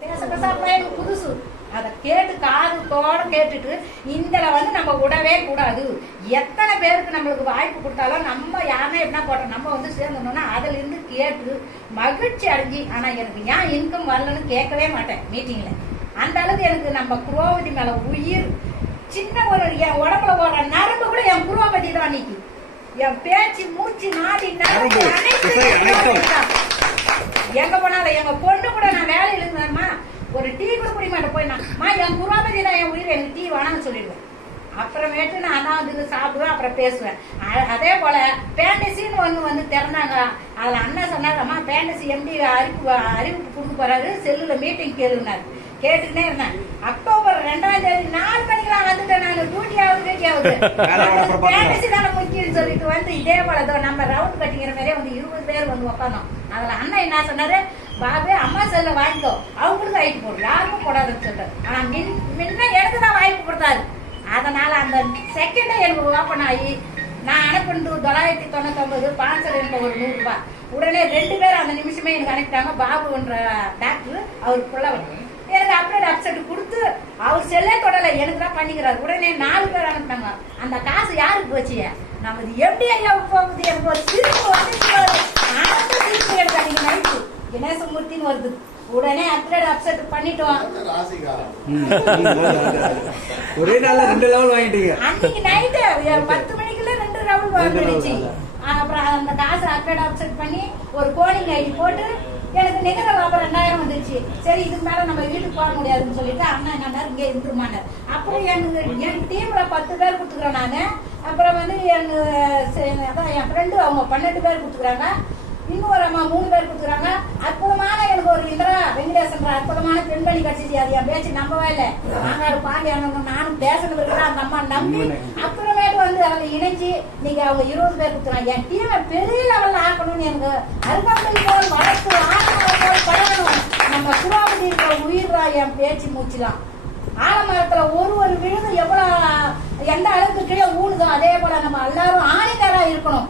புதுசு அதை கேட்டு காதுத்தோட கேட்டுட்டு இந்த நம்ம விடவே கூடாது. எத்தனை பேருக்கு நம்மளுக்கு வாய்ப்பு கொடுத்தாலும் நம்ம யாருமே என்ன போடுறோம், நம்ம சேர்ந்தோம்னா அதுல இருந்து கேட்டு மகிழ்ச்சி அடைஞ்சி. ஆனா எனக்கு ஏன் இன்கம் வரலன்னு கேட்கவே மாட்டேன் மீட்டிங்ல. அந்த அளவுக்கு எனக்கு நம்ம குரோபதி மேல உயிர். சின்ன ஒரு என் உடம்புல போற நரம்பு கூட என் குரோபதி தான். அன்னைக்கு என் பேச்சு மூச்சு நாடி நரம்பு எங்க போனாலும் எங்க பொண்ணு கூட நான் வேலையில இருந்தேன்மா ஒரு டீ கூட குடி மாட்டேன். போயினா என் குரோபதி தான் என் உயிர், எனக்கு டீ வேணாம்னு சொல்லிடுவேன். அப்புறமேட்டு நான் அதான் சாப்பிடுவேன், அப்புறம் பேசுவேன். அதே போல பேண்டசின்னு ஒண்ணு திறந்தாங்க. அதுல அண்ணா சொன்னாங்க, அம்மா பேண்டசி எம்டி அறிவிப்பு கொடுக்க போறாரு, செல்லுல மீட்டிங் கேளுனாரு. கேட்டுக்கிட்டே இருந்தேன். அக்டோபர் 2ஆம் தேதி 4 மணிக்கெல்லாம் வந்துட்டேன். நான் டியூட்டி ஆகுது பேண்டசி தானே முக்கியம் சொல்லிட்டு இதே போல நம்ம ரவுண்ட் கட்டிக்கிற மாதிரியே 20 பேர் உட்காந்தோம். அதுல அண்ணா என்ன சொன்னாரு, பாபு அம்மா செல்ல வாங்கிக்கோ, அவங்களுக்கு வாய்ப்பு போடும், யாருக்கும் போடாதுன்னு சொல்லிட்டு. ஆனா முன்ன எனக்கு தான் வாய்ப்பு கொடுத்தாரு. அதனால அந்த செகண்டே எனக்கு ஓப்பன் ஆகி நான் அனுப்பிட்டு 999 பான்சல் எனக்கு ஒரு 100 ரூபாய். உடனே 2 பேர் அந்த நிமிஷமே எனக்கு அனுப்பிட்டாங்க. பாபுன்ற டாக்டர் அவருக்கு புள்ளவர் எனக்கு அப்டேட் அப்செட் கொடுத்து அவர் செல்லே தொடல எனக்கு தான் பண்ணிக்கிறாரு. உடனே 4 பேர் அனுப்பினாங்க. அந்த காசு யாருக்கு போச்சு, நமது எப்படி ஐயா போகுது. எனக்கு ஒரு சிரிப்பு ஆனந்த சிரிப்பு எனக்கு அன்னைக்கு நைட்டு கணேசமூர்த்தின்னு வருது. உடனே அப்டேட் அப்செட் பண்ணிட்டோம். ஒரே நாள்ல 2 லெவல் வாங்கிட்டீங்க. அன்னைக்கு நைட்டு 10 மணிக்குள்ள 2 லெவல் வாங்கிடுச்சு. அப்புறம் அந்த காசு அப்டேட் அப்செட் பண்ணி ஒரு கோடிங் ஐடி போட்டு எனக்கு நிகர லாபம் 2000 வந்துருச்சு. சரி இதுக்கு மேல நம்ம வீட்டுக்கு போக முடியாதுன்னு சொல்லிட்டு அண்ணா என்ன இங்க இருந்துருமானார். அப்புறம் என் டீம்ல 10 பேர் கொடுத்துக்கிறேன் நானு. அப்புறம் என் ஃப்ரெண்டு அவங்க 12 பேர் கொடுத்துக்கிறாங்க. இன்னும் ஒரு அம்மா 3 பேர் கொடுத்துக்கிறாங்க. அற்புதமான எனக்கு ஒரு இந்திரா வெங்கடேசன் அற்புதமான பெண்மணி கட்சி. அது என் பேச்சு நம்பவே இல்லை. நாங்க பாண்டியானு நானும் பேசணும் இருக்கிறேன். அந்த அம்மா நம்பி அப்புறமேட்டு அதில் இணைஞ்சு நீங்க அவங்க 20 பேர் கொடுத்துறாங்க. என் டீமை பெரிய லெவல்ல ஆக்கணும்னு எனக்கு அருகாமல் போல் வளர்ப்பு ஆழமரம் பழகணும். நம்ம குரோபதி இருக்கிற உயிர்வா என் பேச்சு மூச்சுலாம். ஆலமரத்துல ஒரு விழுது எவ்வளவு எந்த அளவுக்கு கீழே ஊடுதோ அதே போல நம்ம எல்லாரும் ஆணிதரா இருக்கணும்.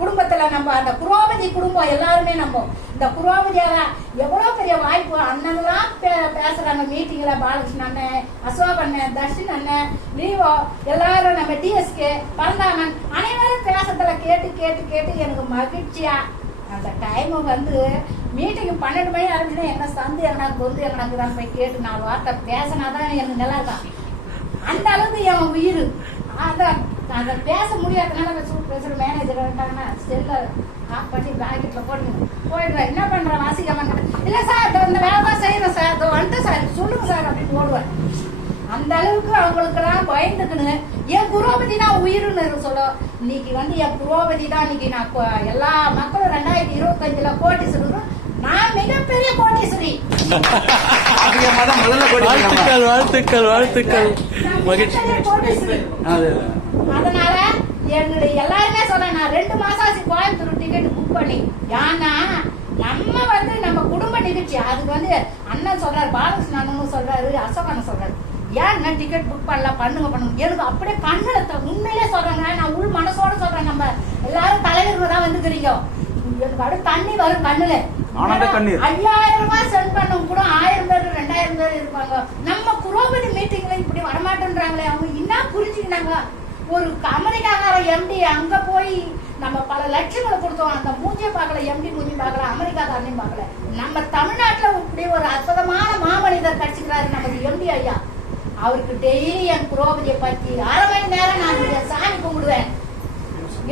குடும்பத்துல நம்ம அந்த குரோபதி குடும்பம் எல்லாருமே நம்ம இந்த குரோபதியால எவ்வளவு பெரிய வாய்ப்பு. அண்ணன்லாம் பேசுறாங்க மீட்டிங்ல. பாலகிருஷ்ணன் அண்ணன், அசோக் அண்ணன், தர்ஷன் அண்ணன், லீவோ எல்லாரும் நம்ம டிஎஸ்கே பரந்தாமன் அனைவரும் பேசத்துல கேட்டு கேட்டு கேட்டு எனக்கு மகிழ்ச்சியா அந்த டைம் மீட்டிங் 12 மணி ஆரம்பிச்சுன்னா என்ன சந்து எனக்கு எனக்கு தான் போய் கேட்டு 4 வார்த்தை பேசினாதான் எனக்கு நல்லா இருக்கான். அந்த அளவுக்கு என் உயிர். அதை பேச முடியாதனால பேசுற மேனேஜர் வந்துட்டாங்கன்னா செல்ல ஆஃப் பண்ணி பேக்கெட்ல போயிடுவேன். என்ன பண்றேன் வாசிக்காம, இல்ல சார் இந்த வேலை தான் செய்யறேன் சார், வந்துட்டு சார் சொல்லுங்க சார் அப்படின்னு ஓடுவேன். அந்த அளவுக்கு அவங்களுக்கு எல்லாம் பயந்துக்குன்னு என் குரோபதி தான் உயிருன்னு சொல்ல. இன்னைக்கு என் குரோபதி தான் இன்னைக்கு நான் எல்லா மக்களும் 2025 கோட்டீஸ்வரரும் நான் மிகப்பெரிய கோட்டீஸ்வரி. வாழ்த்துக்கள் வாழ்த்துக்கள் வாழ்த்துக்கள். அதனால என்னுடைய எல்லாருமே சொல்ல நான் 2 மாசம் ஆச்சு கோயம்புத்தூர் டிக்கெட் புக் பண்ணி. ஏன்னா நம்ம நம்ம குடும்ப நிகழ்ச்சி. அதுக்கு அண்ணன் சொல்றாரு, பாலகிருஷ்ணன் அண்ணனும் சொல்றாரு, அசோக் அண்ணன் சொல்றாரு, ஏன் டிக்கெட் புக் பண்ணலாம் பண்ணுங்க. எனக்கு அப்படியே கண்ணுல உண்மையிலே சொல்றாங்க. நான் உள் மனசோட சொல்றேன். நம்ம எல்லாரும் தலைவர்கள் தான் வந்துக்கிறீங்க. எனக்கு அப்படியே தண்ணி வரும் கண்ணுல. 5000 ரூபாய் சென்ட் பண்ணவங்க கூட 1000 பேர் 2000 பேர் இருப்பாங்க. நம்ம குரோபதி மீட்டிங்ல இப்படி வரமாட்டேன்றாங்களே, அவங்க என்ன புரிஞ்சுக்கினாங்க. ஒரு அமெரிக்காக்கார எம்டி அங்க போய் நம்ம பல லட்சங்களை கொடுத்தோம். அந்த மூஞ்சியை பார்க்கல, எம்டி மூஞ்சி பார்க்கல, அமெரிக்காக்காரனையும் பார்க்கல. நம்ம தமிழ்நாட்டுல இப்படி ஒரு அற்புதமான மாமனிதர் கட்சிக்கிறாரு நமது எம்டி ஐயா. அவருக்கு டெய்லி என் குரோபதியை பத்தி 1/2 மணி நேரம் நான் சாமி கும்பிடுவேன்.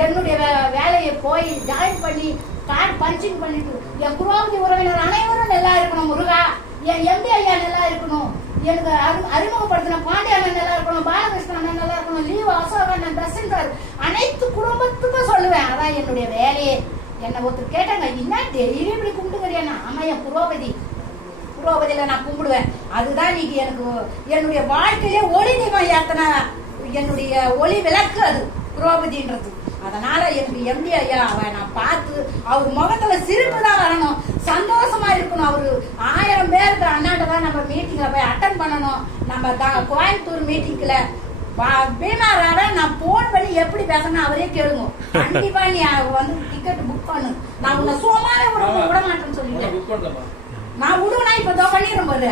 என்னுடைய வேலையை போய் ஜாயின் பண்ணி கார்டு பஞ்சிங் பண்ணிட்டு என் குரோபதி உறவினர் அனைவரும் நல்லா இருக்கணும். முருகா என் எம்டி ஐயா நல்லா இருக்கணும். எனக்கு அறிமுகப்படுத்தின பாண்டியண்ணன் நல்லா இருக்கணும், பாலகிருஷ்ணன் அண்ணன் நல்லா இருக்கணும், லீவ் அசோக் அண்ணன், தர்ஷன் சார், அனைத்து குடும்பத்துக்கும் சொல்லுவேன். அதான் என்னுடைய வேலையே. என்ன ஒருத்தர் கேட்டாங்க, என்ன டெய்லி இப்படி கும்பிட்டுக்கிறியா? ஆமா என் குரோபதியில நான் கும்பிடுவேன். அதுதான் இன்னைக்கு எனக்கு என்னுடைய வாழ்க்கையிலே ஒளி தீபம் ஏத்தன என்னுடைய ஒளி விளக்கு அது குரோபதின்றது. அதனால எனக்கு எம்டி ஐயா நான் பார்த்து அவர் முகத்துல சிரிப்பு தான் வரணும், சந்தோஷமா இருக்கணும். அவரு 1000 பேருக்கு அண்ணாட்ட தான் நம்ம மீட்டிங்ல போய் அட்டன் பண்ணணும். நம்ம கோயம்புத்தூர் மீட்டிங்ல பீமாராவ நான் போன் பண்ணி எப்படி பேசணும் அவரே கேளுங்க. கண்டிப்பா நீ டிக்கெட் புக் பண்ணு, நான் உன்னை சும்மாவே விட மாட்டேன்னு சொல்லிட்டேன். நான் விடுவேனா இப்ப இதோ பண்ணிடுறேன் போது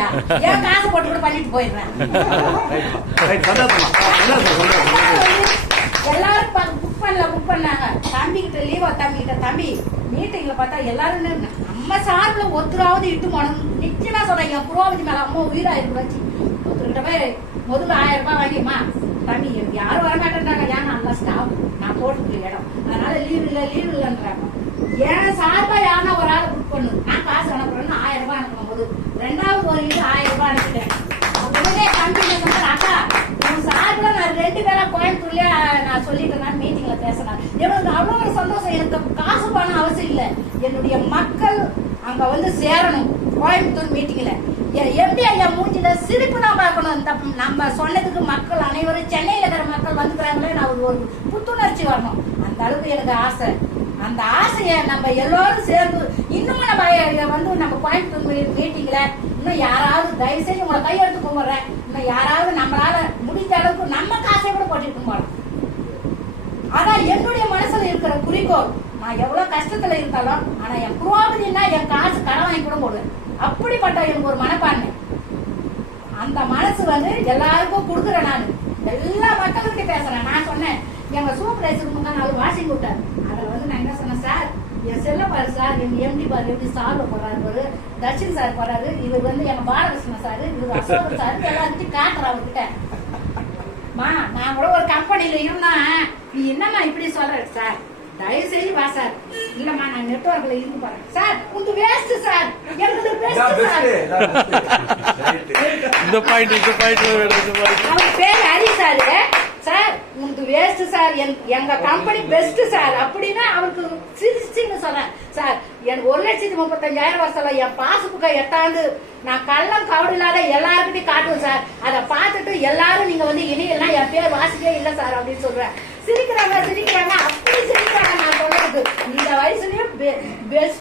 ஏன் காசு போட்டு கூட பண்ணிட்டு போயிடுறேன். எல்லாரும் புக் பண்ணாங்க. தம்பி கிட்ட லீவா தம்பி மீட்டிங்ல பார்த்தா எல்லாரும் நம்ம சார்பில் ஒருத்தராவது இட்டு போனோம். நிச்சயமா சொல்றேன் என் புரோபதி மேல அம்மா உயிராயிரம் வச்சு ஒருத்தர்கிட்ட போய் முதல்ல 1000 ரூபாய் வாங்கிமா தம்பி எனக்கு யாரும் வரமாட்டேன்றாங்க. ஏன் நல்லா ஸ்டாஃப் நான் போட்டுக்க இடம் அதனால லீவ் இல்லைன்றாங்க. ஏன் சார்பா யாருன்னா ஒரு ஆள் புக் பண்ணு நான் காசு அனுப்புறேன்னு 1000 ரூபாய் அனுப்பணும் போது 2வது ஒரு இது 1000 ரூபாய் அனுப்பிட்டேன். உடனே தம்பி சொன்னார் அக்கா உன் சார்பில் நான் 2 பேரா கோயம்புத்தூர்லயே நான் சொல்லிட்டேன் மீட்டிங்ல பேசினேன். எனக்கு அவ்வளவு ஒரு சந்தோஷம். எனக்கு காசு பணம் அவசியம் இல்லை. என்னுடைய மக்கள் அங்க வந்து சேரணும். கோயம்புத்தூர் மீட்டிங்ல எப்படி ஐயா மூஞ்சில சிரிப்பு தான் பார்க்கணும். நம்ம சொன்னதுக்கு மக்கள் அனைவரும் சென்னையில இருக்கிற மக்கள் வந்துக்கிறாங்களே நான் ஒரு புத்துணர்ச்சி வரணும். அந்த அளவுக்கு எனக்கு ஆசை. அந்த ஆசைய நம்ம எல்லாரும் சேர்ந்து இன்னும் நம்ம வந்து நம்ம கோயம்புத்தூர் மீட்டிங்ல இன்னும் யாராவது தயவு செய்து உங்களை கையெழுத்து கும்பிடுறேன். இன்னும் யாராவது நம்மளால முடிஞ்ச அளவுக்கு நம்ம காசை கூட போட்டுட்டு போறோம். அதான் என்னுடைய மனசுல இருக்கிற குறிக்கோள். நான் எவ்வளவு கஷ்டத்துல இருந்தாலும் ஆனா என் புரோபதினா என் காசு கடன் வாங்கி கூட போடுவேன். அப்படிப்பட்ட எனக்கு ஒரு மனப்பான்மை. அந்த மனசு வந்து எல்லாருக்கும் கொடுக்குறேன். நான் எல்லா மக்கள்கிட்ட பேசுறேன். நான் சொன்னேன் எங்க சூப்பர்வைசர் முன்னாள் அவர் வாஷிங் விட்டார். அதுல வந்து நான் என்ன சொன்னேன் சார் என் செல்ல பாரு சார் எங்க எம்டி பாரு எப்படி சால்வ போடுறாரு தர்ஷன் சார் போறாரு இவர் வந்து எங்க பாலகிருஷ்ணன் சார் இவர் அசோகன் சார் எல்லாத்தையும் காட்டுறேன் அவர்கிட்ட. மா நான் கூட ஒரு கம்பெனில இருந்தா நீ என்னம்மா இப்படி சொல்ற சார் தயவு செய்து வா சார். இல்லம்மா நான் நெட்வொர்க்ல இருந்து போறேன் சார். உங்க வேஸ்ட் சார் எனக்கு பெஸ்ட் சார். இந்த பாயிண்ட் அவர் பேர் ஹரி சார். சார் உங்களுக்கு வேஸ்ட் சார் எங்க கம்பெனி பெஸ்ட் சார் அப்படின்னா அவருக்கு சிரிச்சுன்னு சொல்றேன். சார் எனக்கு 1,35,000 வருஷம் என் பாஸ்புக்கை எட்டாண்டு நான் கள்ளம் கவடு இல்லாத எல்லாருக்கிட்டையும் காட்டுவேன் சார். அதை பார்த்துட்டு எல்லாரும் நீங்க வந்து இணையெல்லாம் என் பேர் வாசிக்கவே இல்லை சார் அப்படின்னு சொல்றேன். சிரிக்கிறாங்க அப்படி சிரிக்கிறாங்க. நான் சொல்றதுக்கு இந்த வயசுலயும் பெஸ்ட்